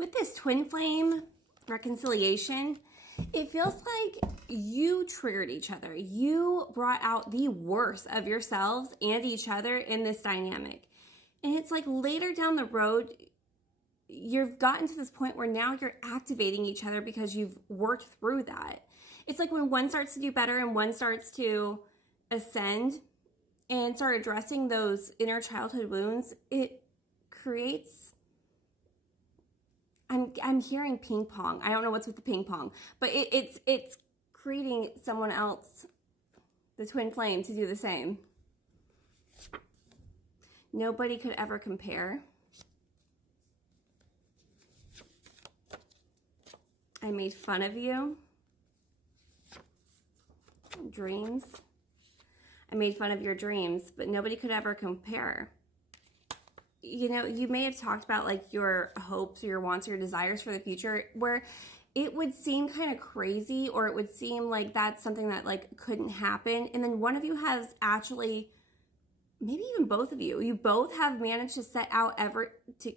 With this twin flame reconciliation, it feels like you triggered each other. You brought out the worst of yourselves and each other in this dynamic. And it's like later down the road, you've gotten to this point where now you're activating each other because you've worked through that. It's like when one starts to do better and one starts to ascend and start addressing those inner childhood wounds, it creates, I'm hearing ping pong. I don't know what's with the ping pong, but it's creating someone else, the twin flame, to do the same. Nobody could ever compare. I made fun of you. Dreams. I made fun of your dreams, but nobody could ever compare. You know, you may have talked about like your hopes or your wants or your desires for the future where it would seem kind of crazy, or it would seem like that's something that like couldn't happen. And then one of you has actually, maybe even both of you both have managed to set out to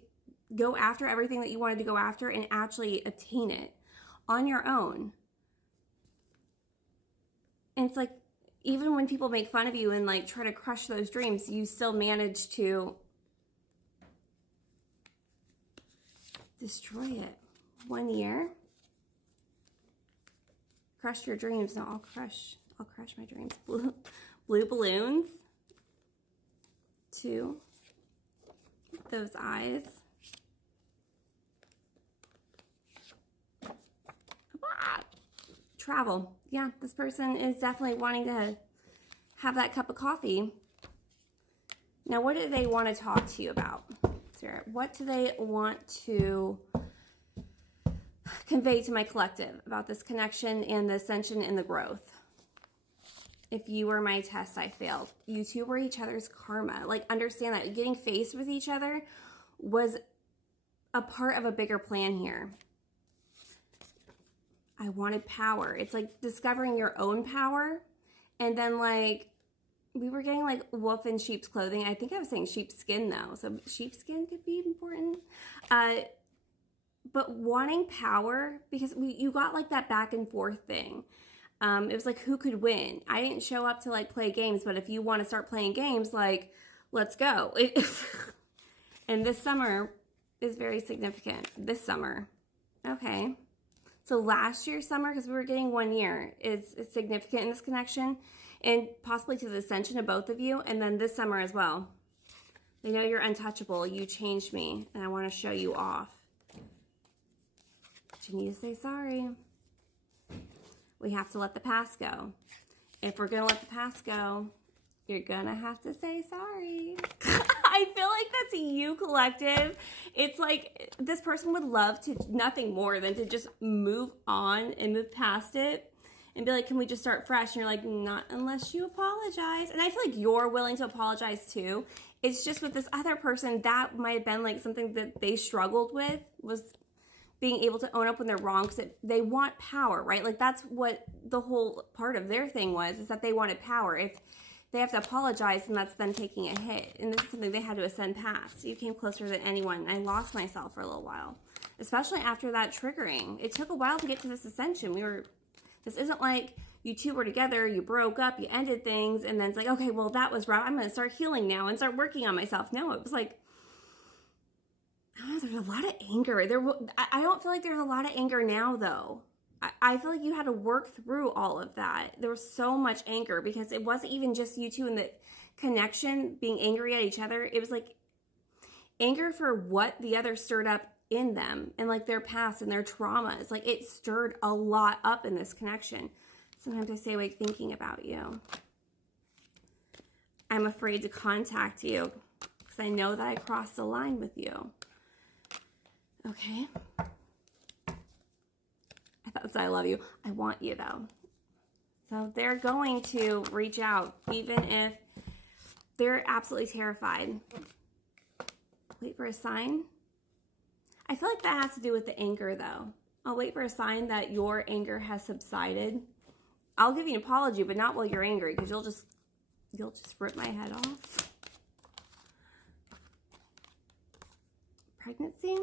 go after everything that you wanted to go after and actually attain it on your own. And it's like, even when people make fun of you and like try to crush those dreams, you still manage to destroy it. 1 year. Crush your dreams. No, I'll crush my dreams. Blue balloons. 2. Those eyes. Travel. Yeah, this person is definitely wanting to have that cup of coffee. Now, what do they want to talk to you about, Sarah? What do they want to convey to my collective about this connection and the ascension and the growth? If you were my test, I failed. You two were each other's karma. Like, understand that getting faced with each other was a part of a bigger plan here. I wanted power. It's like discovering your own power. And then like, we were getting like wolf in sheep's clothing. I think I was saying sheepskin though. So sheepskin could be important. But wanting power, because you got like that back and forth thing. It was like, who could win? I didn't show up to like play games, but if you want to start playing games, like, let's go. And this summer is very significant. This summer. Okay. So last year's summer, because we were getting 1 year, is significant in this connection and possibly to the ascension of both of you. And then this summer as well. They know you're untouchable. You changed me and I want to show you off. But you need to say sorry. We have to let the past go. If we're going to let the past go, you're going to have to say sorry. I feel like that's you, collective. It's like this person would love to, nothing more than to just move on and move past it and be like, can we just start fresh? And you're like, not unless you apologize. And I feel like you're willing to apologize too. It's just with this other person, that might have been like something that they struggled with, was being able to own up when they're wrong, because they want power, right? Like that's what the whole part of their thing was, is that they wanted power. If they have to apologize, and that's them taking a hit. And this is something they had to ascend past. You came closer than anyone. I lost myself for a little while, especially after that triggering. It took a while to get to this ascension. This isn't like you two were together, you broke up, you ended things, and then it's like, okay, well, that was rough. I'm going to start healing now and start working on myself. No, it was like, oh, there's a lot of anger. I don't feel like there's a lot of anger now, though. I feel like you had to work through all of that. There was so much anger because it wasn't even just you two in the connection being angry at each other. It was like anger for what the other stirred up in them and like their past and their traumas. Like it stirred a lot up in this connection. Sometimes I stay awake thinking about you. I'm afraid to contact you because I know that I crossed the line with you. Okay. I love you. I want you though. So they're going to reach out even if they're absolutely terrified. Wait for a sign. I feel like that has to do with the anger though. I'll wait for a sign that your anger has subsided. I'll give you an apology, but not while you're angry, because you'll just rip my head off. Pregnancy.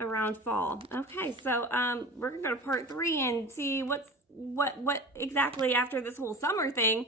around fall. Okay, so we're gonna go to part 3 and see what exactly after this whole summer thing.